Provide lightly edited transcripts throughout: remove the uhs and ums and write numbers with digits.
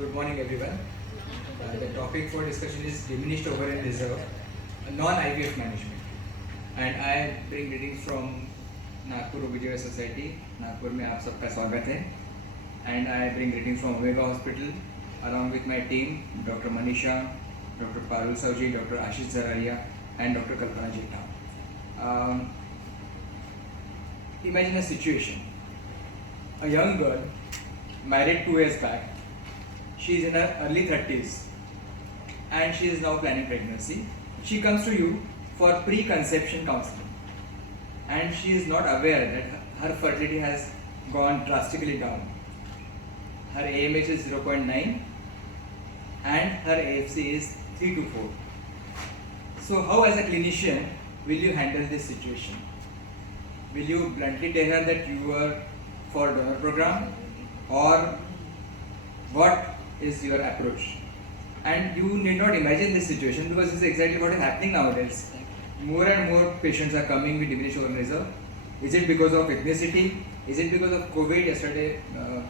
Good morning, everyone. The topic for discussion is diminished ovarian reserve, non-IVF management. And I bring greetings from Nagpur Ovarian Society. Nagpur में आप सबका स्वागत है. And I bring greetings from Omega Hospital along with my team, Dr. Manisha, Dr. Parul Savji, Dr. Ashish Zararia, and Dr. Kalpana Jeta. Imagine a situation. A young girl married 2 years back. She is in her early 30s and she is now planning pregnancy. She comes to you for pre-conception counseling and she is not aware that her fertility has gone drastically down. Her AMH is 0.9 and her AFC is 3 to 4. So how, as a clinician, will you handle this situation? Will you bluntly tell her that you are for donor program, or what is your approach? And you need not imagine this situation because this is exactly what is happening nowadays. More and more patients are coming with diminished ovarian reserve. Is it because of ethnicity? Is it because of COVID? Yesterday,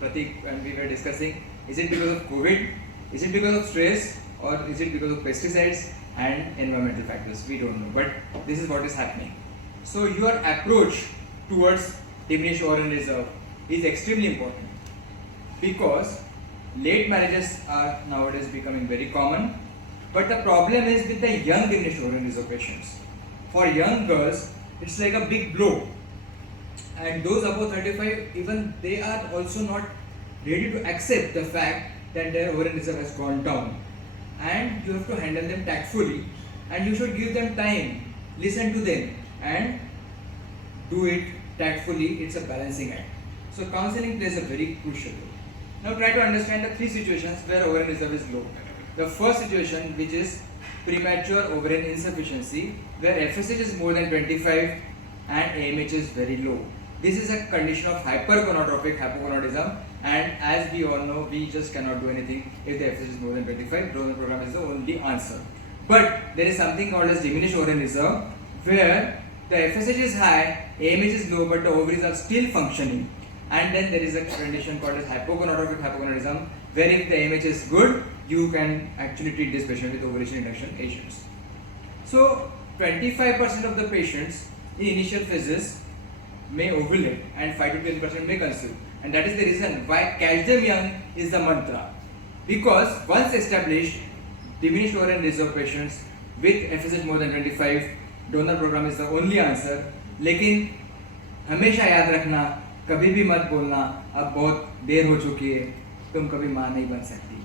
Pratik and we were discussing. Is it because of COVID? Is it because of stress? Or is it because of pesticides and environmental factors? We don't know. But this is what is happening. So your approach towards diminished ovarian reserve is extremely important because late marriages are nowadays becoming very common, but the problem is with the young diminished ovarian reserve patients. For young girls, it's like a big blow, and those above 35, even they are also not ready to accept the fact that their ovarian reserve has gone down, and you have to handle them tactfully, and you should give them time, listen to them, and do it tactfully. It's a balancing act. So counseling plays a very crucial role. Now try to understand the 3 situations where ovarian reserve is low. The first situation, which is premature ovarian insufficiency, where FSH is more than 25 and AMH is very low. This is a condition of hypergonadotrophic hypogonadism, and as we all know, we just cannot do anything if the FSH is more than 25. Donor program is the only answer. But there is something called as diminished ovarian reserve, where the FSH is high, AMH is low, but the ovaries are still functioning. And then there is a condition called as hypogonadotrophic hypogonadism, where if the AMH is good, you can actually treat this patient with ovulation induction agents. So 25% of the patients in initial phases may ovulate and 5 to 10% may conceive. And that is the reason why catch them young is the mantra. Because once established, diminished ovarian reserve patients with FSH more than 25, donor program is the only answer. लेकिन हमेशा याद रखना, कभी भी मत बोलना अब बहुत देर हो चुकी है, तुम कभी माँ नहीं बन सकती.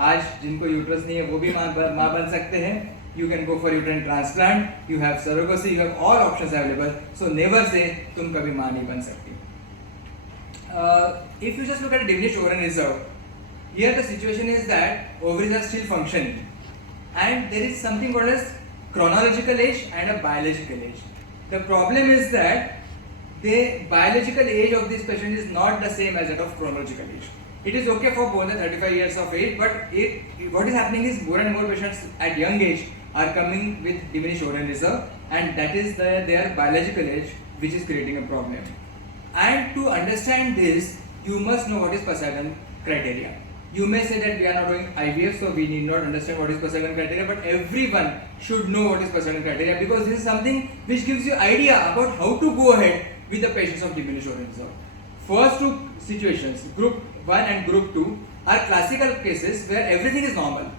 आज जिनको यूट्रस नहीं है वो भी माँ बन सकते हैं. You can go for uterine transplant, you have surrogacy, you have all options available. So never say तुम कभी माँ नहीं बन सकती. If you just look at a diminished ovarian reserve, here the situation is that ovaries are still functioning, and there is something called as chronological age and a biological age. The problem is that the biological age of this patient is not the same as that of chronological age. It is okay for more than 35 years of age, but what is happening is more and more patients at young age are coming with diminished ovarian reserve, and that is their biological age, which is creating a problem. And to understand this, you must know what is Poseidon criteria. You may say that we are not doing IVF, so we need not understand what is Poseidon criteria, but everyone should know what is Poseidon criteria, because this is something which gives you idea about how to go ahead with the patients of diminished ovarian reserve. First 2 situations, group 1 and group 2, are classical cases where everything is normal.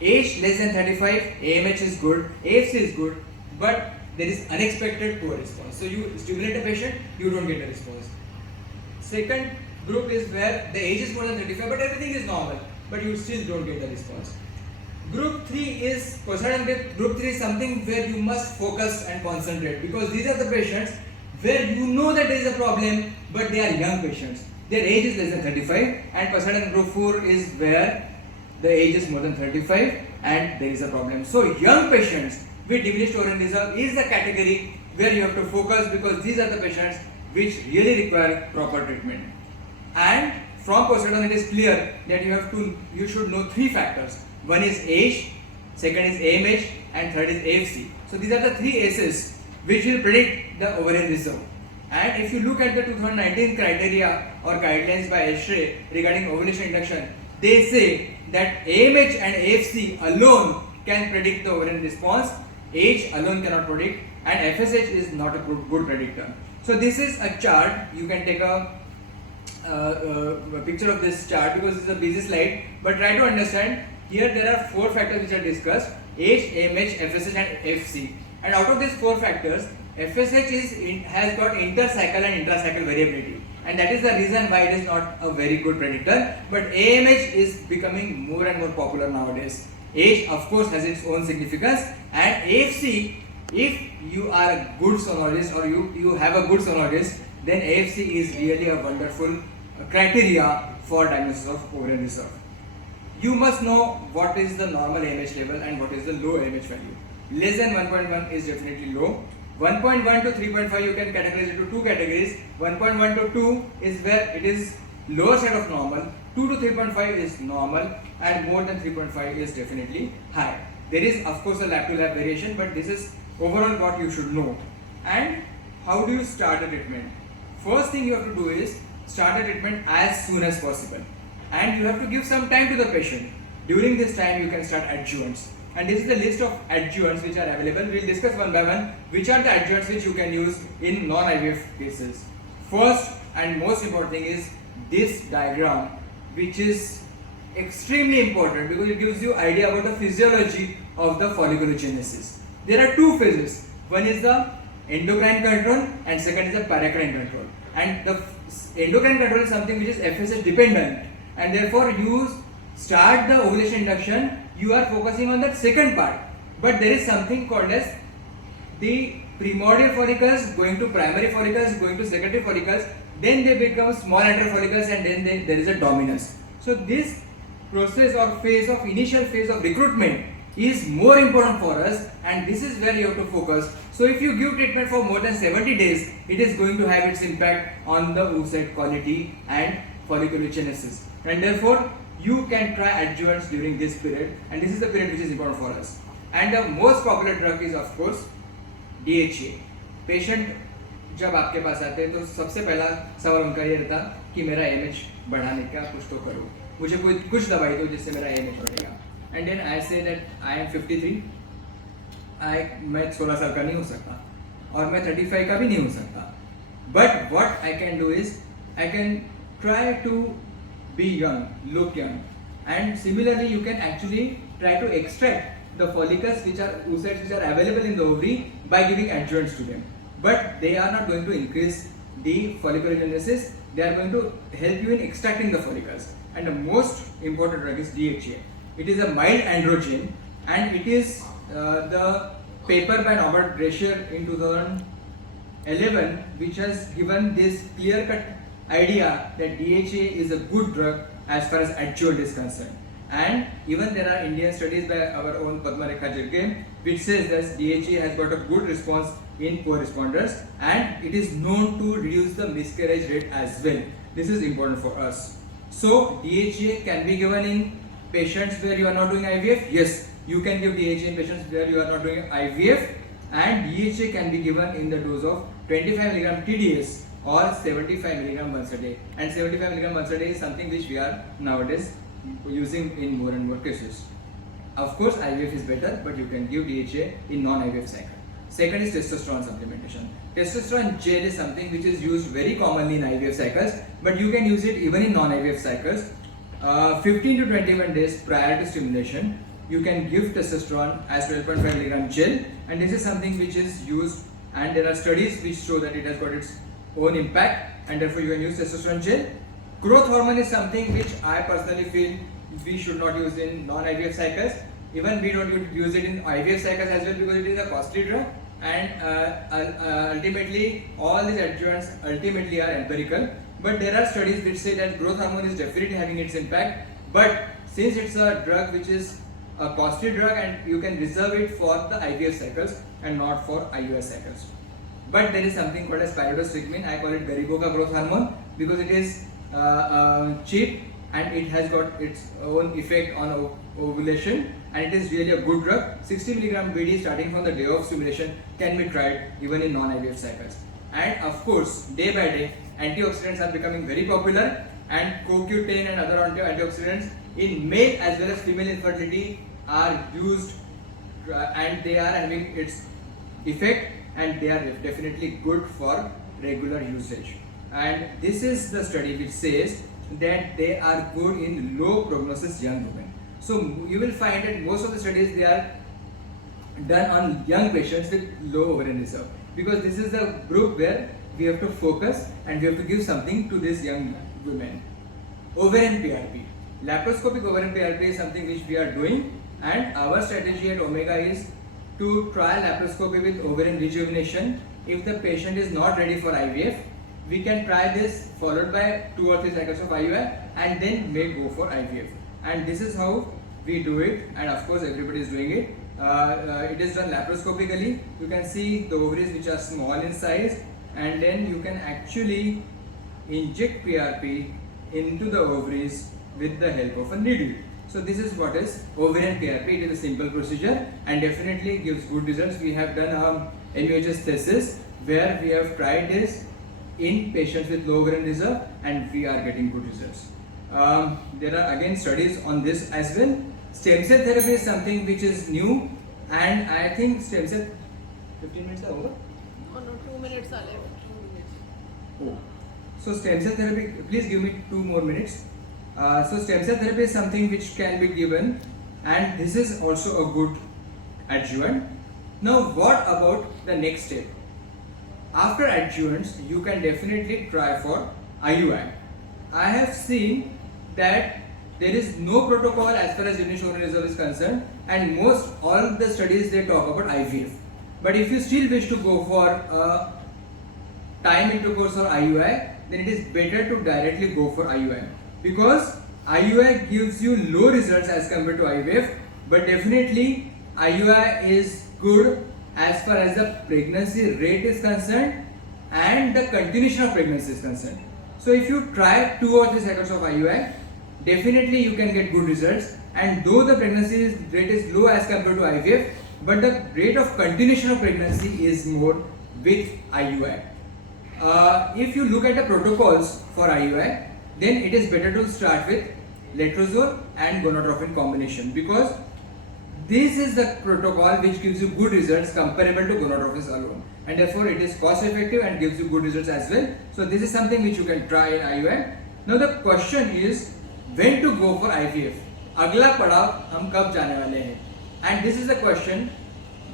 Age less than 35, AMH is good, AFC is good, but there is unexpected poor response. So you stimulate a patient, you don't get a response. Second group is where the age is more than 35, but everything is normal, but you still don't get the response. Group 3 is Poseidon. Group 3 is something where you must focus and concentrate, because these are the patients where you know that there is a problem, but they are young patients. Their age is less than 35, and Poseidon group 4 is where the age is more than 35 and there is a problem. So young patients with diminished ovarian reserve is the category where you have to focus, because these are the patients which really require proper treatment. And from Poseidon it is clear that you should know 3 factors. One is age, second is AMH, and third is AFC. So these are the 3 ACEs which will predict the ovarian reserve. And if you look at the 2019 criteria or guidelines by FOGSi regarding ovulation induction, they say that AMH and AFC alone can predict the ovarian response. Age alone cannot predict, and FSH is not a good predictor. So this is a chart. You can take a picture of this chart because it's a busy slide, but try to understand. Here there are 4 factors which are discussed: age, AMH, FSH and FC. And out of these 4 factors, FSH has got intercycle and intracycle variability, and that is the reason why it is not a very good predictor. But AMH is becoming more and more popular nowadays. Age of course has its own significance, and AFC, if you are a good sonologist or you have a good sonologist, then AFC is really a wonderful criteria for diagnosis of ovarian reserve. You must know what is the normal AMH level and what is the low AMH value. Less than 1.1 is definitely low. 1.1 to 3.5 you can categorize it into 2 categories. 1.1 to 2 is where it is lower side of normal. 2 to 3.5 is normal, and more than 3.5 is definitely high. There is of course a lab to lab variation, but this is overall what you should know. And how do you start the treatment? First thing you have to do is start the treatment as soon as possible, and you have to give some time to the patient. During this time you can start adjuvants, and this is the list of adjuvants which are available. We will discuss one by one which are the adjuvants which you can use in non-IVF cases. First and most important thing is this diagram, which is extremely important because it gives you idea about the physiology of the folliculogenesis. There are 2 phases. One is the endocrine control and second is the paracrine control. And the endocrine control is something which is FSH dependent, and therefore you start the ovulation induction, you are focusing on that second part. But there is something called as the primordial follicles going to primary follicles going to secondary follicles, then they become small antral follicles, and then there is a dominance. So this process or initial phase of recruitment is more important for us, and this is where you have to focus. So if you give treatment for more than 70 days, it is going to have its impact on the oocyte quality and folliculogenesis, and therefore you can try adjuvants during this period, and this is the period which is important for us. And the most popular drug is of course DHA. Patient जब आपके पास आते हैं तो सबसे पहला सवाल उनका ये रहता कि मेरा AMH बढ़ाने का कुछ तो करो, मुझे कुछ दवाई दो जिससे मेरा AMH बढ़ेगा. And then I say that I am 53, मैं 16 साल का नहीं हो सकता और मैं 35 का भी नहीं हो सकता. But what I can do is I can try to be young, look young, and similarly you can actually try to extract the follicles which are oocytes which are available in the ovary by giving adjuvants to them. But they are not going to increase the folliculogenesis, they are going to help you in extracting the follicles. And the most important drug is DHA. It is a mild androgen, and it is the paper by Norbert Drescher in 2011 which has given this clear-cut idea that DHA is a good drug as far as adjuvant is concerned. And even there are Indian studies by our own Padma Rekha Jirge which says that DHA has got a good response in poor responders, and it is known to reduce the miscarriage rate as well. This is important for us. So DHA can be given in patients where you are not doing IVF. Yes, you can give DHA in patients where you are not doing IVF, and DHA can be given in the dose of 25 mg TDS or 75 mg once a day. And 75 mg once a day is something which we are nowadays using in more and more cases. Of course, IVF is better, but you can give DHA in non-IVF cycle. Second is testosterone supplementation. Testosterone gel is something which is used very commonly in IVF cycles, but you can use it even in non-IVF cycles. 15 to 21 days prior to stimulation, you can give testosterone as 12.5 mg gel, and this is something which is used, and there are studies which show that it has got its own impact, and therefore you can use testosterone gel. Growth hormone is something which I personally feel we should not use in non-IVF cycles. Even we don't use it in IVF cycles as well because it is a costly drug, and ultimately all these adjuvants ultimately are empirical. But there are studies which say that growth hormone is definitely having its impact, but since it's a drug which is a costly drug, and you can reserve it for the IVF cycles and not for IUI cycles. But there is something called as pyridoxine. I call it Garibo ka growth hormone because it is cheap and it has got its own effect on ovulation, and it is really a good drug. 60 mg BD starting from the day of stimulation can be tried even in non-IVF cycles. And of course, day by day, antioxidants are becoming very popular, and CoQ10 and other antioxidants in male as well as female infertility are used, and they are having its effect, and they are definitely good for regular usage. And this is the study which says that they are good in low prognosis young women. So you will find that most of the studies, they are done on young patients with low ovarian reserve, because this is the group where we have to focus and we have to give something to these young women. Ovarian PRP, laparoscopic ovarian PRP is something which we are doing, and our strategy at Omega is to try laparoscopy with ovarian rejuvenation. If the patient is not ready for IVF, we can try this followed by 2 or 3 cycles of IUI and then may go for IVF. And this is how we do it, and of course everybody is doing it. It is done laparoscopically. You can see the ovaries which are small in size, and then you can actually inject PRP into the ovaries with the help of a needle. So this is what is ovarian PRP. It is a simple procedure and definitely gives good results. We have done a MUHS thesis where we have tried this in patients with low ovarian reserve, and we are getting good results. There are again studies on this as well. Stem cell therapy is something which is new, and I think stem cell 15 minutes are over? Oh no, 2 minutes are left. 2 minutes. Oh. So stem cell therapy, please give me 2 more minutes. So stem cell therapy is something which can be given, and this is also a good adjuvant. Now what about the next step? After adjuvants, you can definitely try for IUI. I have seen that there is no protocol as far as diminished ovarian reserve is concerned, and most all the studies they talk about IVF. But if you still wish to go for time intercourse or IUI, then it is better to directly go for IUI, because IUI gives you low results as compared to IVF, but definitely IUI is good as far as the pregnancy rate is concerned and the continuation of pregnancy is concerned. So if you try 2 or 3 cycles of IUI, definitely you can get good results, and though the pregnancy rate is low as compared to IVF, but the rate of continuation of pregnancy is more with IUI. If you look at the protocols for IUI, then it is better to start with letrozole and gonadotropin combination, because this is the protocol which gives you good results comparable to gonadotropin alone, and therefore it is cost effective and gives you good results as well. So this is something which you can try in IUI. Now the question is when to go for IVF. अगला पड़ाव हम कब जाने वाले हैं? And this is the question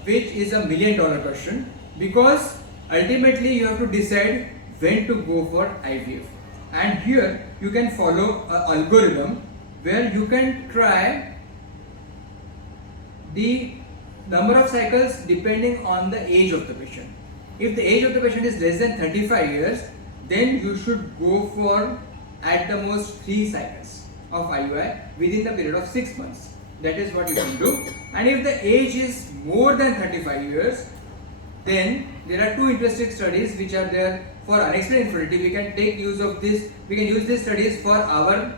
which is a $1 million question, because ultimately you have to decide when to go for IVF. And here you can follow an algorithm where you can try the number of cycles depending on the age of the patient. If the age of the patient is less than 35 years, then you should go for at the most 3 cycles of IUI within the period of 6 months. That is what you can do. And if the age is more than 35 years, then there are 2 interesting studies which are there for unexplained infertility. We can take use of this. We can use these studies for our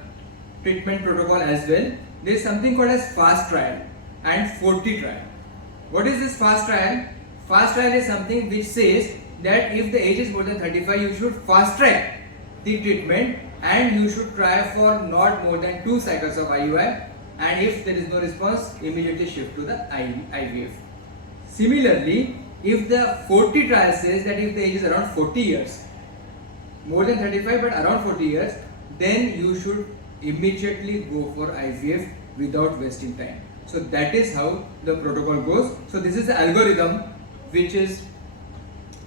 treatment protocol as well. There is something called as FAST trial and 40 trial. What is this FAST trial? FAST trial is something which says that if the age is more than 35, you should fast track the treatment, and you should try for not more than 2 cycles of IUI, and if there is no response, immediately shift to the IVF. Similarly, if the 40 trial says that if the age is around 40 years, more than 35 but around 40 years, then you should immediately go for IVF without wasting time. So that is how the protocol goes. So this is the algorithm which is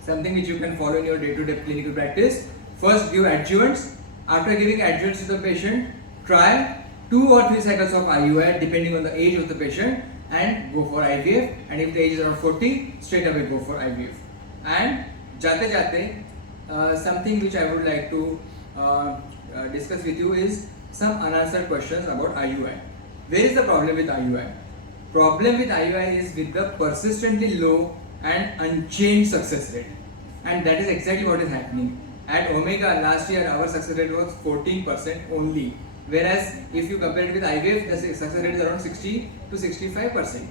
something which you can follow in your day-to-day clinical practice. First, give adjuvants. After giving adjuvants to the patient, try 2 or 3 cycles of IUI depending on the age of the patient, and go for IVF. And if the age is around 40, straight away go for IVF. And jate something which I would like to discuss with you is some unanswered questions about IUI. Where is the problem with IUI? Problem with IUI is with the persistently low and unchanged success rate, and that is exactly what is happening. At Omega last year our success rate was 14% only, whereas if you compare it with IVF, the success rate is around 60 to 65%.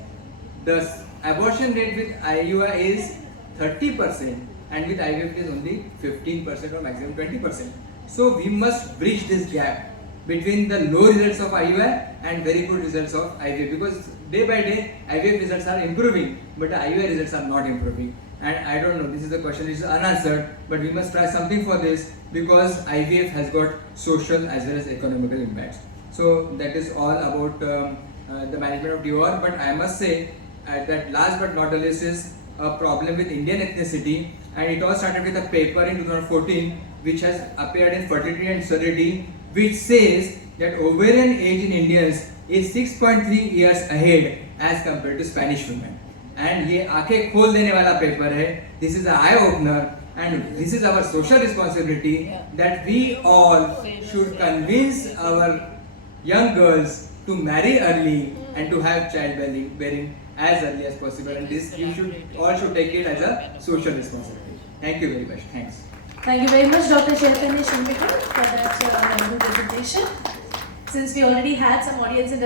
The abortion rate with IUI is 30%, and with IVF it is only 15% or maximum 20%. So we must bridge this gap between the low results of IVF and very good results of IVF, because day by day IVF results are improving but the IVF results are not improving. And I don't know, this is a question which is unanswered, but we must try something for this, because IVF has got social as well as economical impacts. So that is all about the management of divorce. But I must say that last but not the least is a problem with Indian ethnicity, and it all started with a paper in 2014 which has appeared in Fertility and Sterility, which says that ovarian age in Indians is 6.3 years ahead as compared to Spanish women. And ये आंखें खोल देने वाला paper है. This is an eye opener, and this is our social responsibility that we all should convince our young girls to marry early and to have childbearing as early as possible. And this you should all should take it as a social responsibility. Thank you very much. Thanks. Thank you very much, Dr. Chaitanya Shembekar, for that wonderful presentation. Since we already had some audience in the